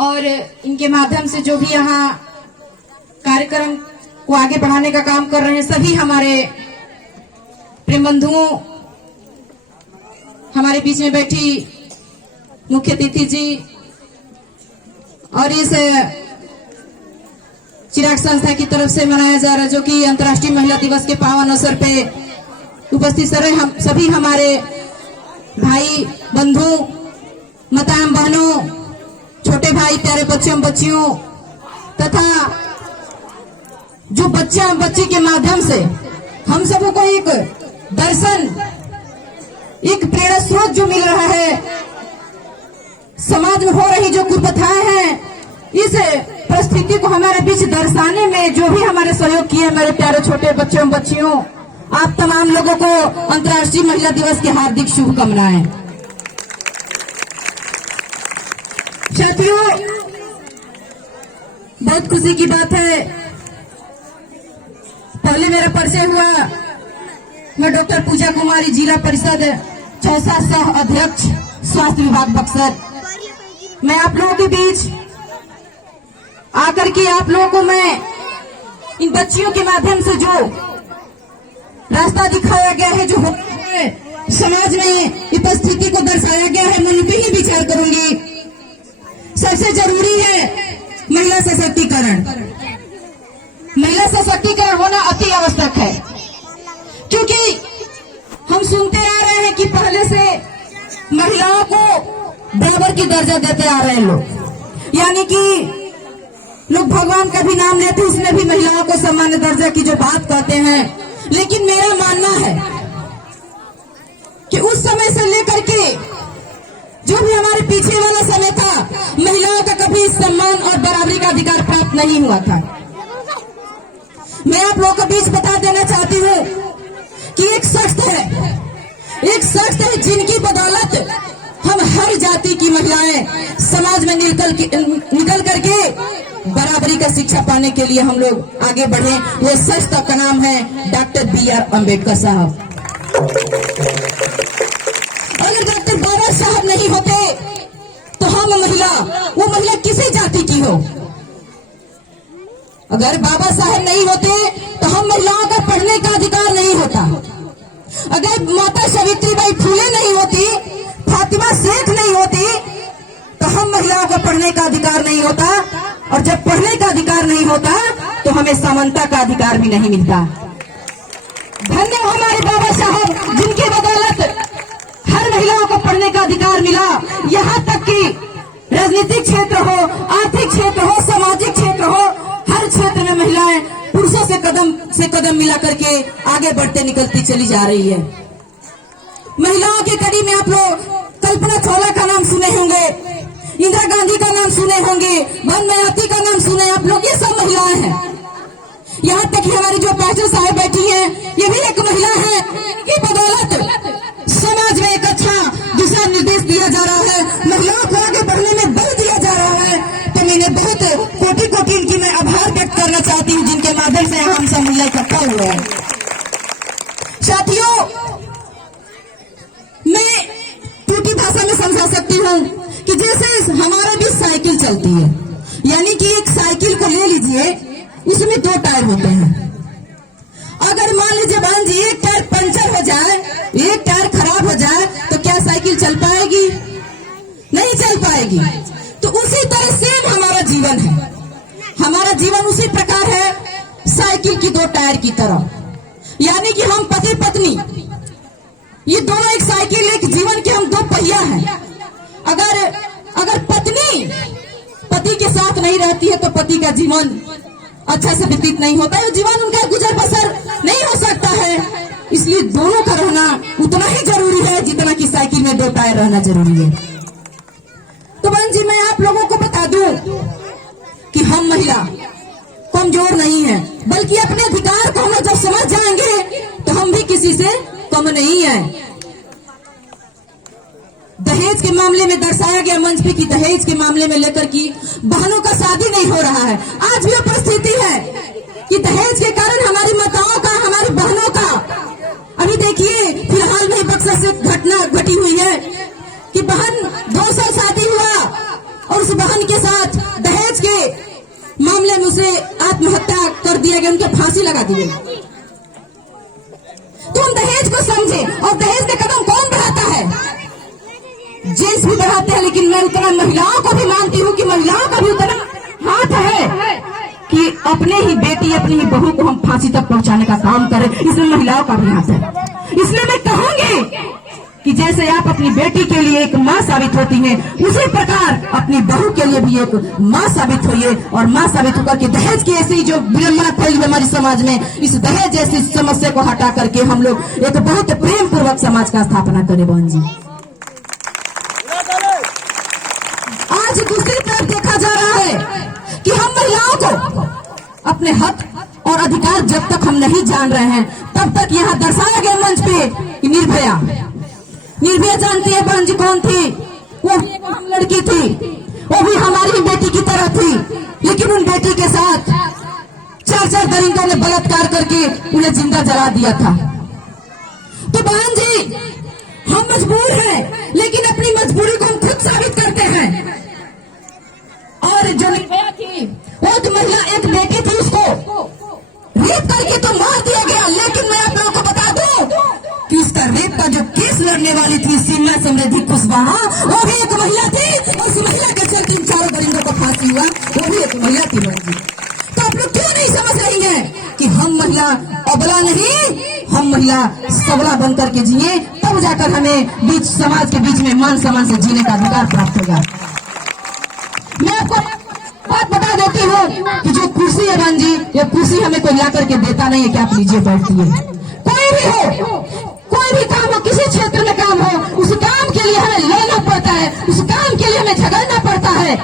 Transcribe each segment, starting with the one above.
और इनके माध्यम से जो भी यहाँ कार्यक्रम को आगे बढ़ाने का काम कर रहे हैं सभी हमारे प्रेम बंधुओं, हमारे बीच में बैठी मुख्य अतिथि जी और इस चिराग संस्था की तरफ से मनाया जा रहा है जो कि अंतर्राष्ट्रीय महिला दिवस के पावन अवसर पे उपस्थित सभी हमारे भाई बंधु, माताएं बहनों, छोटे भाई, प्यारे बच्चों बच्चियों तथा जो बच्चा बच्ची के माध्यम से हम सबों को एक दर्शन, एक प्रेरणा स्रोत जो मिल रहा है, समाज में हो रही जो कुप्रथाएं हैं, इस परिस्थिति को हमारे बीच दर्शाने में जो भी हमारे सहयोग किए मेरे प्यारे छोटे बच्चों बच्चियों, आप तमाम लोगों को अंतर्राष्ट्रीय महिला दिवस की हार्दिक शुभकामनाएं। साथियों, बहुत खुशी की बात है, पहले मेरा परिचय हुआ, मैं डॉक्टर पूजा कुमारी, जिला परिषद चौसा सह अध्यक्ष स्वास्थ्य विभाग बक्सर। मैं आप लोगों के बीच आकर के आप लोगों को मैं इन बच्चियों के माध्यम से जो रास्ता दिखाया गया है, जो समाज में उपस्थिति को दर्शाया गया है, मैं उन पे ही विचार करूंगी। सबसे जरूरी है महिला सशक्तिकरण। महिला सशक्तिकरण होना अति आवश्यक है, क्योंकि हम सुनते आ रहे हैं कि पहले से महिलाओं को बराबर की दर्जा देते आ रहे हैं लोग, यानी कि लोग भगवान का भी नाम लेते, उसमें भी महिलाओं को सामान्य दर्जा की जो बात कहते हैं। लेकिन मेरा मानना है कि उस समय से लेकर के जो भी हमारे पीछे वाला समय था, महिलाओं का कभी सम्मान और बराबरी का अधिकार प्राप्त नहीं हुआ था। मैं आप लोगों को बीच बता देना चाहती हूँ कि एक शख्स है जिनकी बदौलत हम हर जाति की महिलाएं समाज में निकल करके बराबरी का शिक्षा पाने के लिए हम लोग आगे बढ़े। वो शख्स का नाम है डॉक्टर B.R. अम्बेडकर साहब। अगर डॉक्टर बाबा साहब नहीं होते तो हम वो महिला किसी जाति की हो। अगर बाबा साहब नहीं होते तो हम महिलाओं का पढ़ने का अधिकार नहीं होता। अगर माता सावित्रीबाई फुले नहीं होती, फातिमा शेख नहीं होती, तो हम महिलाओं का पढ़ने का अधिकार नहीं होता। और जब पढ़ने का अधिकार नहीं होता तो हमें समानता का अधिकार भी नहीं मिलता। धन्य हमारे बाबा साहब, जिनकी बदौलत हर महिलाओं को पढ़ने का अधिकार मिला। यहाँ तक कि राजनीतिक क्षेत्र हो, आर्थिक क्षेत्र हो, सामाजिक क्षेत्र हो, हर क्षेत्र में महिलाएं पुरुषों से कदम मिला करके आगे बढ़ते निकलती चली जा रही है। महिलाओं की कड़ी में आप लोग कल्पना चावला का नाम सुने होंगे, इंदिरा गांधी का नाम सुने होंगे, बहन मायावती का नाम सुने आप लोग। ये सब महिलाएं हैं। यहाँ तक कि हमारी जो पास्टर साहब बैठी हैं, ये भी एक महिला है। इनकी बदौलत समाज में एक अच्छा दिशा निर्देश दिया जा रहा है, महिलाओं को आगे बढ़ने में बल दिया जा रहा है। तो मैंने बहुत कोटि इनकी मैं आभार व्यक्त करना चाहती हूँ, जिनके माध्यम से हम सब महिला इकट्ठा हुए हैं। साथियों, मैं टूटी भाषा में समझा सकती हूँ कि जैसे हमारे भी साइकिल चलती है, यानी कि एक साइकिल को ले लीजिए, उसमें 2 टायर होते हैं। अगर मान लीजिए बहन जी एक टायर पंचर हो जाए, एक टायर खराब हो जाए, तो क्या साइकिल चल पाएगी? नहीं चल पाएगी। तो उसी तरह सेम हमारा जीवन है। हमारा जीवन उसी प्रकार है, साइकिल की 2 टायर की तरह। यानी कि हम पति पत्नी, ये दोनों एक साइकिल, एक जीवन के हम 2 पहिया हैं। अगर पत्नी पति के साथ नहीं रहती है तो पति का जीवन अच्छा से व्यतीत नहीं होता है, जीवन उनका गुजर बसर नहीं हो सकता है। इसलिए दोनों का रहना उतना ही जरूरी है जितना कि साइकिल में 2 टायर रहना जरूरी है। तो बहन जी, मैं आप लोगों को बता दूं कि हम महिला कमजोर नहीं है, बल्कि अपने अधिकार को हम जब समझ जाएंगे तो हम भी किसी से कम नहीं है। दहेज के मामले में दर्शाया गया मंच पे कि दहेज के मामले में लेकर की बहनों का शादी नहीं हो रहा है। आज भी परिस्थिति है कि दहेज के कारण हमारी माताओं का, हमारी बहनों का, अभी देखिए फिलहाल में बक्सर से घटना घटी हुई है कि बहन 2 साल शादी हुआ और उस बहन के साथ आत्महत्या कर दिया गया, उनके फांसी लगा दी गई। तो हम दहेज को समझे, और दहेज के कदम कौन बढ़ाता है? जेंट्स भी बढ़ाते हैं, लेकिन मैं उतना महिलाओं को भी मानती हूँ कि महिलाओं का भी उतना हाथ है कि अपने ही बेटी, अपनी ही बहू को हम फांसी तक पहुंचाने का काम करें। इसमें महिलाओं का भी हाथ है। इसलिए मैं कहूंगी कि जैसे आप अपनी बेटी के लिए एक माँ साबित होती हैं, उसी प्रकार अपनी बहू के लिए भी एक माँ साबित होइए, और माँ साबित होकर के दहेज की ऐसी जो विडंबना फैली है हमारे समाज में, इस दहेज जैसी समस्या को हटा करके हम लोग एक बहुत प्रेम पूर्वक समाज का स्थापना करें। बहन जी, आज दूसरी तरफ देखा जा रहा है कि हम महिलाओं को अपने हक और अधिकार जब तक हम नहीं जान रहे हैं, तब तक यहाँ दर्शाया गया मंच पे निर्भया, निर्भया जानती है बहन जी कौन थी? वो भी एक हम लड़की थी, वो भी हमारी बेटी की तरह थी, लेकिन उन बेटी के साथ 4 दरिंदों ने बलात्कार करके उन्हें जिंदा जला दिया था। तो बहन जी, हम मजबूर हैं, लेकिन अपनी मजबूरी को हम खुद साबित करते हैं। और जो निर्भया थी, वो तो महिला एक बेटी थी, उसको रेप करके तो मार दिया गया, लेकिन मैं आप लोगों को बता दूं कि उसका रेप का जो केस लड़ने वाली थी सीमा समृद्धि कुशवाहा, वो भी एक महिला थी, और उस महिला के चलते इन 4 दरिंदों को फांसी हुआ, वो भी एक महिला थी। बहन जी, तो आप लोग क्यों नहीं समझ रही हैं कि हम महिला अबला नहीं, हम महिला सबला बनकर के जिए, तब जाकर हमें समाज के बीच में मान सम्मान से जीने का अधिकार प्राप्त होगा। मैं आपको बात बता देती हूँ कि जो कुर्सी है बहन जी, ये कुर्सी हमें कोई ला करके देता नहीं है कि आप लीजिए बैठिए। कोई भी हो, कोई भी काम हो, किसी क्षेत्र में काम हो, उस काम के लिए हमें लड़ना पड़ता है, उस काम के लिए हमें झगड़ना पड़ता है,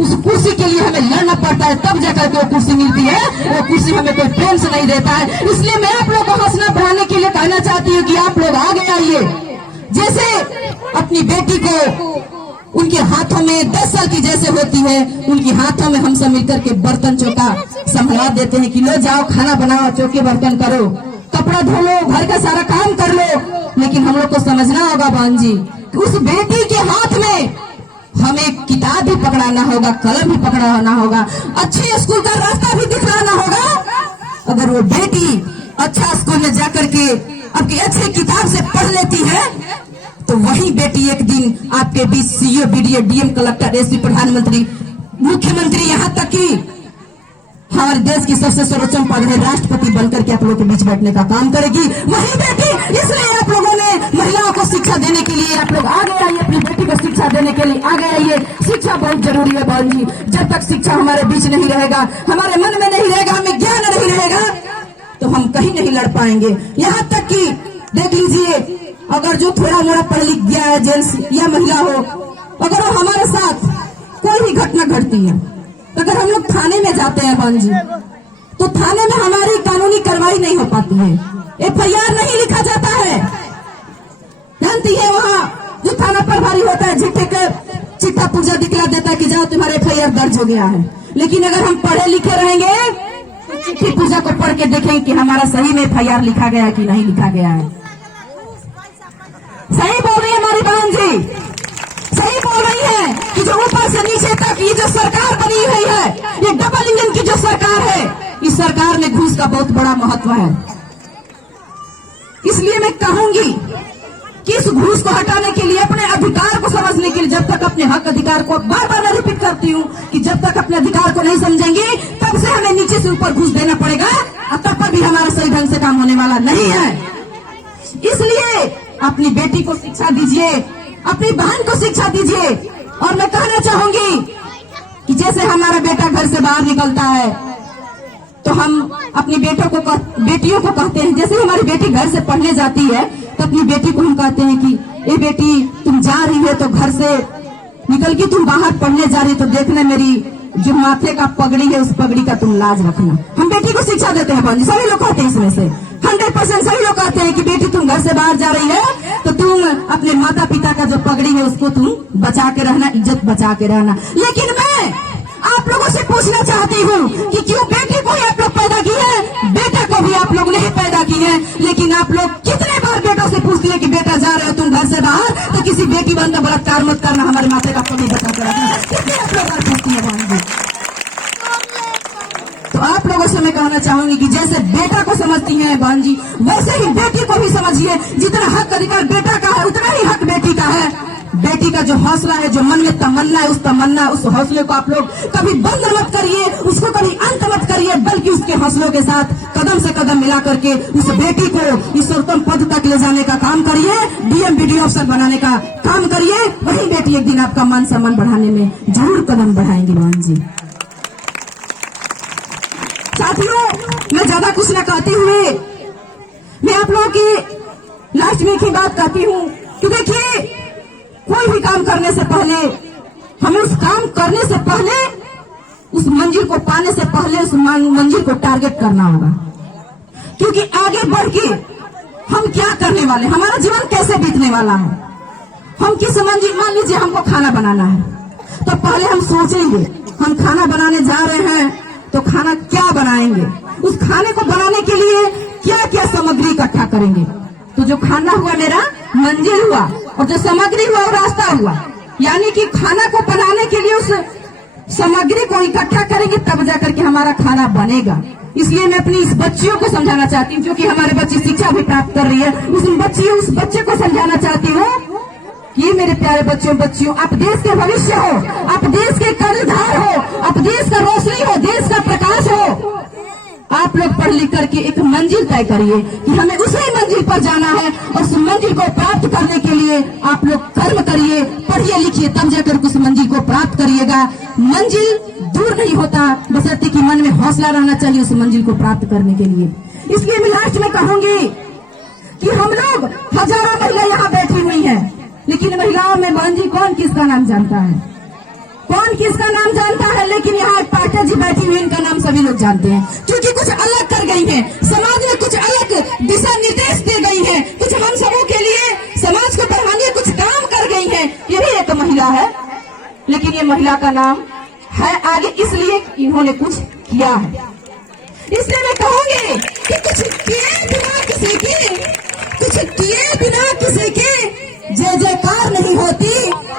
उस कुर्सी के लिए हमें लड़ना पड़ता है, तब जाकर के वो कुर्सी मिलती है। वो कुर्सी हमें कोई प्रेम से नहीं देता है। इसलिए मैं आप लोग को हौसला बढ़ाने के लिए कहना चाहती हूँ कि आप लोग आगे आइए। जैसे अपनी बेटी को उनके हाथों में 10 साल की जैसे होती है, उनके हाथों में हम सब मिलकर के बर्तन चौका संभाल देते हैं कि लो जाओ, खाना बनाओ, चौके बर्तन करो, कपड़ा धो लो, घर का सारा काम कर लो। लेकिन हम लोग को समझना होगा बहन जी, उस बेटी के हाथ में हमें किताब भी पकड़ाना होगा, कलम भी पकड़ाना होगा, अच्छे स्कूल का रास्ता भी दिखलाना होगा। अगर वो बेटी अच्छा स्कूल में जाकर के आपकी अच्छे किताब से पढ़ लेती है, तो वही बेटी एक दिन आपके बीच CO, BDO, DM, collector, SP, प्रधानमंत्री, मुख्यमंत्री, यहाँ तक कि हमारे देश की सबसे सर्वोच्च पद है राष्ट्रपति बनकर के आप लोगों के बीच बैठने का काम करेगी वही बेटी। इसलिए आप लोगों ने महिलाओं को शिक्षा देने के लिए आप लोग आगे आइए, अपनी बेटी को शिक्षा देने के लिए आगे आइए। शिक्षा बहुत जरूरी है बहन जी। जब तक शिक्षा हमारे बीच नहीं रहेगा, हमारे मन में नहीं रहेगा, हमें ज्ञान नहीं रहेगा, तो हम कहीं नहीं लड़ पाएंगे। यहाँ तक कि देख लीजिए, अगर जो थोड़ा मोड़ा पढ़ लिख गया है, जेंट्स या महिला हो, अगर वो हमारे साथ कोई भी घटना घटती है, अगर हम लोग थाने में जाते हैं बहन जी, तो थाने में हमारी कानूनी कार्रवाई नहीं हो पाती है, एफआईआर नहीं लिखा जाता है। जानती है, वहाँ जो थाना प्रभारी होता है चिट्ठे का चिट्ठा पूजा दिखला देता है कि जाओ तुम्हारा एफआईआर दर्ज हो गया है। लेकिन अगर हम पढ़े लिखे रहेंगे तो चिट्ठी पूजा को पढ़ के देखेंगे कि हमारा सही में एफआईआर लिखा गया है कि नहीं लिखा गया है। सही बोल रही है हमारी बहन जी, सही बोल रही है कि जो ऊपर से नीचे तक ये जो सरकार बनी हुई है, ये डबल इंजन की जो सरकार है, इस सरकार में घूस का बहुत बड़ा महत्व है। इसलिए मैं कहूंगी कि इस घूस को हटाने के लिए, अपने अधिकार को समझने के लिए, जब तक अपने हक अधिकार को, बार बार मैं रिपीट करती हूँ कि जब तक अपने अधिकार को नहीं समझेंगे, तब से हमें नीचे से ऊपर घूस देना पड़ेगा, और तब पर भी हमारा सही ढंग से काम होने वाला नहीं है। इसलिए अपनी बेटी को शिक्षा दीजिए, अपनी बहन को शिक्षा दीजिए। और मैं कहना चाहूंगी कि जैसे हमारा बेटा घर से बाहर निकलता है, तो हम अपनी बेटियों को कहते हैं, जैसे हमारी बेटी घर से पढ़ने जाती है, तो अपनी बेटी को हम कहते हैं कि ए बेटी, तुम जा रही है तो घर से निकल के तुम बाहर पढ़ने जा रही, तो देखना मेरी जो माथे का पगड़ी है, उस पगड़ी का तुम लाज रखना। हम बेटी को शिक्षा देते हैं बहन जी, सभी लोग कहते हैं, इसमें से 100% सभी लोग कहते हैं कि बेटी तुम घर से बाहर जा रही है, तो तुम अपने माता पिता का जो पगड़ी है उसको तुम बचा के रहना, इज्जत बचा के रहना। लेकिन मैं आप लोगों से पूछना चाहती हूँ कि क्यों बेटी को ही आप लोग पैदा की है, बेटे को भी आप लोग नहीं पैदा की है। लेकिन आप लोग कितने बार बेटों से पूछती है कि बेटा जा रहे हो तुम घर से बाहर, तो किसी बेटी बहन का बलात्कार मत करना, हमारे माथे का पगड़ी बचा के रखना। कितने आप लोग बार पूछती है बहन जी। तो आप लोगों समझाना चाहूंगी कि जैसे बेटा को समझती हैं बहन जी, वैसे ही बेटी को भी समझिए। जितना हक अधिकार बेटा का है उतना ही हक बेटी का है। बेटी का जो हौसला है, जो मन में तमन्ना है, उस हौसले को आप लोग कभी बंद मत करिए, उसको कभी अंत मत करिए, बल्कि उसके हौसलों के साथ कदम से कदम मिला करके उस बेटी को इस सर्वोत्तम पद तक ले जाने का काम करिए, डीएम बीडीओ अफसर बनाने का काम करिए। वही बेटी एक दिन आपका मान सम्मान बढ़ाने में जरूर कदम बढ़ाएंगी बहन जी। साथियों, मैं ज्यादा कुछ न कहते हुए मैं आप लोगों की लास्ट में की बात कहती हूँ कि देखिए, कोई भी काम करने से पहले हमें उस काम करने से पहले, उस मंजिल को पाने से पहले उस मंजिल को टारगेट करना होगा। क्योंकि आगे बढ़ के हम क्या करने वाले, हमारा जीवन कैसे बीतने वाला है, हम किस मंजिल, मान लीजिए हमको खाना बनाना है, तो पहले हम सोचेंगे हम खाना बनाने जा रहे हैं तो खाना क्या बनाएंगे, उस खाने को बनाने के लिए क्या क्या सामग्री इकट्ठा करेंगे। तो जो खाना हुआ मेरा मंजिल हुआ, और जो सामग्री हुआ वो रास्ता हुआ। यानी कि खाना को बनाने के लिए उस सामग्री को इकट्ठा करेंगे तब जाकर के हमारा खाना बनेगा। इसलिए मैं अपनी इस बच्चियों को समझाना चाहती हूँ, क्योंकि हमारे बच्ची शिक्षा भी प्राप्त कर रही है, उस बच्चे को समझाना चाहती हूँ कि मेरे प्यारे बच्चियों, आप देश के भविष्य हो, आप देश के कर्णधार हो, आप देश का रोशनी हो, देश का प्रकाश हो। आप लोग पढ़ लिख करके एक मंजिल तय करिए कि हमें उसी मंजिल पर जाना है, और उस मंजिल को प्राप्त करने के लिए आप लोग कर्म करिए, पढ़िए लिखिए, तब जाकर उस मंजिल को प्राप्त करिएगा। मंजिल दूर नहीं होता, बशर्ते कि मन में हौसला रहना चाहिए उस मंजिल को प्राप्त करने के लिए। इसलिए मैं लास्ट में कहूंगी कि हम लोग हजारों महिला यहाँ बैठी हुई हैं, लेकिन महिलाओं में बहन जी कौन किसका नाम जानता है, कौन किसका नाम जानता है? लेकिन यहाँ पाठक जी बैठी हुई, इनका नाम सभी लोग जानते हैं, क्योंकि कुछ अलग कर गई हैं, समाज में कुछ अलग दिशा निर्देश दे गई हैं, कुछ हम सबों के लिए समाज को बढ़ाने कुछ काम कर गई हैं। ये भी एक महिला है, लेकिन ये महिला का नाम है आगे इसलिए इन्होंने कुछ किया है। इसलिए मैं कहूंगी